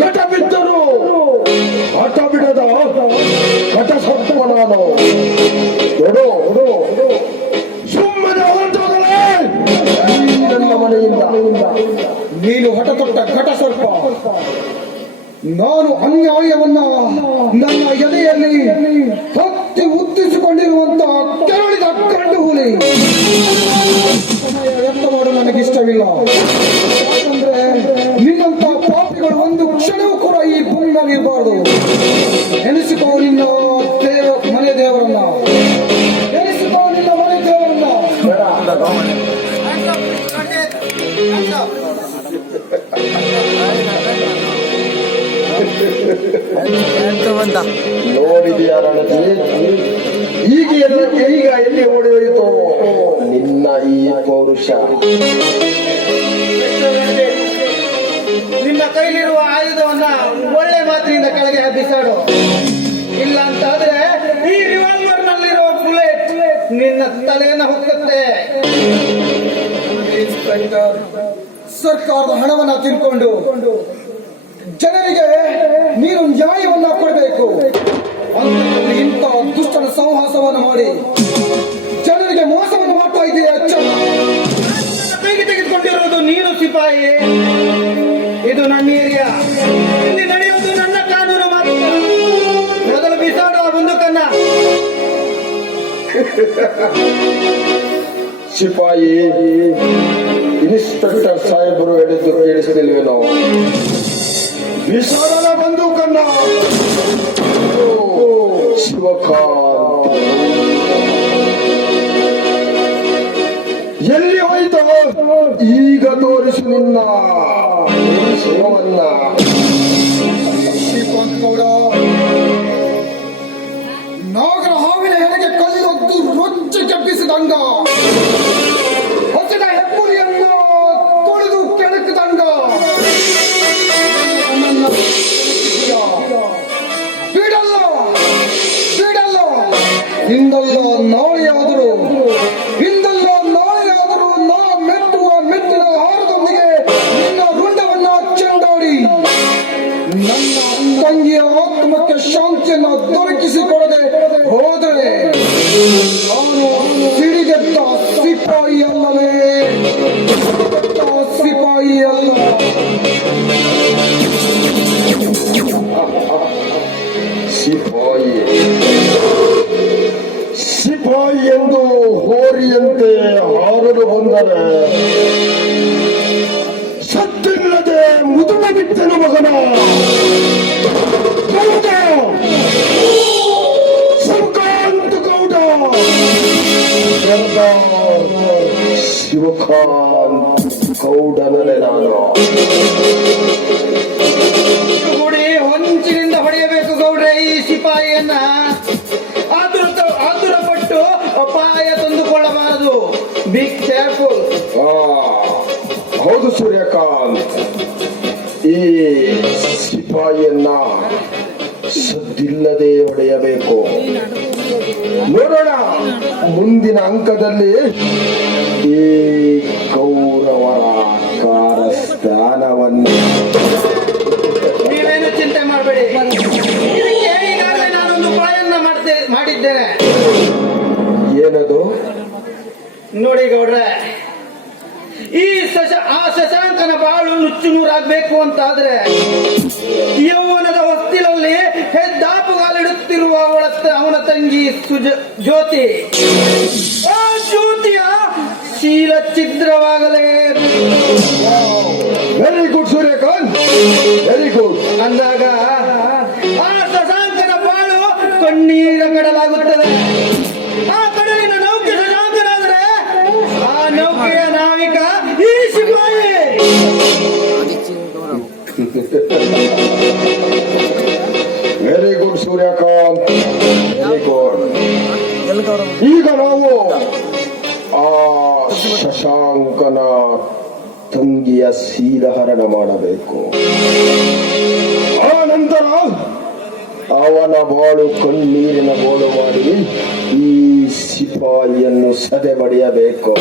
ಘಟ ಬಿದ್ದರು ಹಠ ಬಿಡದ ಘಟ ಸತ್ವ ನಾನು ನೋಡು ಸುಮ್ಮನೆ ನನ್ನ ಮನೆಯಿಂದ ನೀನು ಹಠ ತೊಟ್ಟ ಘಟ ಸ್ವಲ್ಪ. ನಾನು ಅನ್ಯಾಯವನ್ನ ನನ್ನ ಎದೆಯಲ್ಲಿ ಹೊತ್ತಿ ಉತ್ತಿಸಿಕೊಂಡಿರುವಂತ ಕೆರಳಿದ ಎನಿಸಿಕೋ ನೆನೆಸಿಕೋ ನಿನ್ನ ದೇವ, ಮನೆ ದೇವರನ್ನ. ನೆನೆಸಿಕೋ ನಿನ್ನ ಮನೆ ದೇವರನ್ನ. ನೋಡಿದೆಯಾ ಈಗ ಎಲ್ಲ ಈಗ ಎಲ್ಲಿ ಓಡಿ ಹೋಯಿತು? ನಿನ್ನ ಈ ಪೌರುಷ. ನಿನ್ನ ಕೈಲಿರುವ ಆಯುಧವನ್ನ ಒಳ್ಳೆ ಮಾತಿನಿಂದ ಕೆಳಗೆ ಬಿಸಾಡು ಇಲ್ಲ ಅಂತ ಆದ್ರೆ ಈ ರಿವಾಲ್ವರ್ ನಲ್ಲಿರುವ ಬುಲೆಟ್ ನಿನ್ನ ತಲೆಯನ್ನ ಹೊಕ್ಕುತ್ತೆ. ಸರ್ಕಾರದ ಹಣವನ್ನ ತಿನ್ಕೊಂಡು ಜನರಿಗೆ ನೀನು ನ್ಯಾಯವನ್ನ ಕೊಡಬೇಕು. ಇಂತ ಇಂಥ ದುಷ್ಟನ ಸಂಹಾಸವನ್ನು ಮಾಡಿ ಜನರಿಗೆ ಮೋಸವನ್ನು ಮಾಡ್ತಾ ಇದೆಯಾ ಕೈಗೆ ತೆಗೆದುಕೊಂಡಿರುವುದು ನೀನು ಸಿಪಾಯಿ. ಇದು ನನ್ನ ಏರಿಯಾ. ಇಲ್ಲಿ ನಡೆಯುವುದು ನನ್ನ ಕಾನೂನು ಮಾತ್ರ ಮೊದಲು ಬಿಸಾಡು ಆ ಬಂದೂಕನ್ನ. ಸಿಪಾಯಿ, ಇನ್ಸ್ಪೆಕ್ಟರ್ ಸಾಹೇಬರು ಹೇಳಿದ್ದು ನಾವು? ವಿಶಾಲನ ಬಂದೂಕನ್ನ. ಶಿವಕಾಂತ್. ಎಲ್ಲಿ ಹೋಯ್ತವ? ಈಗ ತೋರಿಸು ನಿನ್ನ. ಶ್ರೀಕಾಂತ್ ಗೌಡ ನಾಗರ ಹಾವಿನ ಹೆಣೆಗೆ ಕಲ್ಲೊತ್ತು ರೊಚ್ಚ ಕೆಪ್ಪಿಸಿದಂಗ ದೊರಕಿಸಿಕೊಡದೆ ಹೋದರೆ ನಾನು ಸಿಡಿಗೆಟ್ಟ ಸಿಪಾಯಿ ಅಲ್ಲವೇ? ಸಿಪಾಯಿ ಸಿಪಾಯಿ. ಸಿಪಾಯಿ ಎಂದು ಹೋರಿಯಂತೆ ಹಾರಲು ಬಂದರೆ ಸತ್ತಿಲ್ಲದೆ ಮುದುಮ ಬಿಟ್ಟನು ಮಗನ. ಗೌಡನೇ ನಾನು ಕೂಡಿ ಹೊಂಚಿನಿಂದ ಹೊಡೆಯಬೇಕು ಗೌಡ್ರೆ ಈ ಸಿಪಾಯಿಯನ್ನ. ಆತುರ ಆತುರಪಟ್ಟು ಅಪಾಯ ತಂದುಕೊಳ್ಳಬಾರದು. ಬಿ ಕೇರ್ಫುಲ್ ಹೌದು ಸೂರ್ಯಕಾಂತ್. ಈ ಸಿಪಾಯಿಯನ್ನ ಸದ್ದಿಲ್ಲದೆ ಹೊಡೆಯಬೇಕು. ನೋಡೋಣ, ಮುಂದಿನ ಅಂಕದಲ್ಲಿ ಏನದು? ನೋಡಿ ಗೌಡ್ರೆ ಈ ಸಶ ಆ ಶಶಾಂಕನ ಬಾಳು ನುಚ್ಚು ನೂರಾಗ್ಬೇಕು ಅಂತಾದ್ರೆ ಯೌವನದ ಹೊಸ್ತಿಲಲ್ಲಿ ಹೆದ್ದಾಪುಗಾಲಿಡುತ್ತಿರುವ ಅವಳ ಅವನ ತಂಗಿ ಸುಜ ಜ್ಯೋತಿ. ಆ ಜ್ಯೋತಿಯ ಶೀಲ ಛಿದ್ರವಾಗಲೇ. Very good Suryakant very good ಅಂದಾಗ ಆ ಶಶಾಂಕನ ಬಾಳು ಕಣ್ಣೀರ very good Suryakant very good ಈಗ ನಾವು ಆ ಶಶಾಂಕನ ತಂಗಿಯ ಶೀಲಹರಣ ಮಾಡಬೇಕು ಆ ನಂತರ ಅವನ ಬಾಳು ಕಣ್ಣೀರಿನ ಬೋಳು ಮಾಡಿ ಈ ಸಿಪಾಯಿಯನ್ನು ಸದೆ ಬಡಿಯಬೇಕು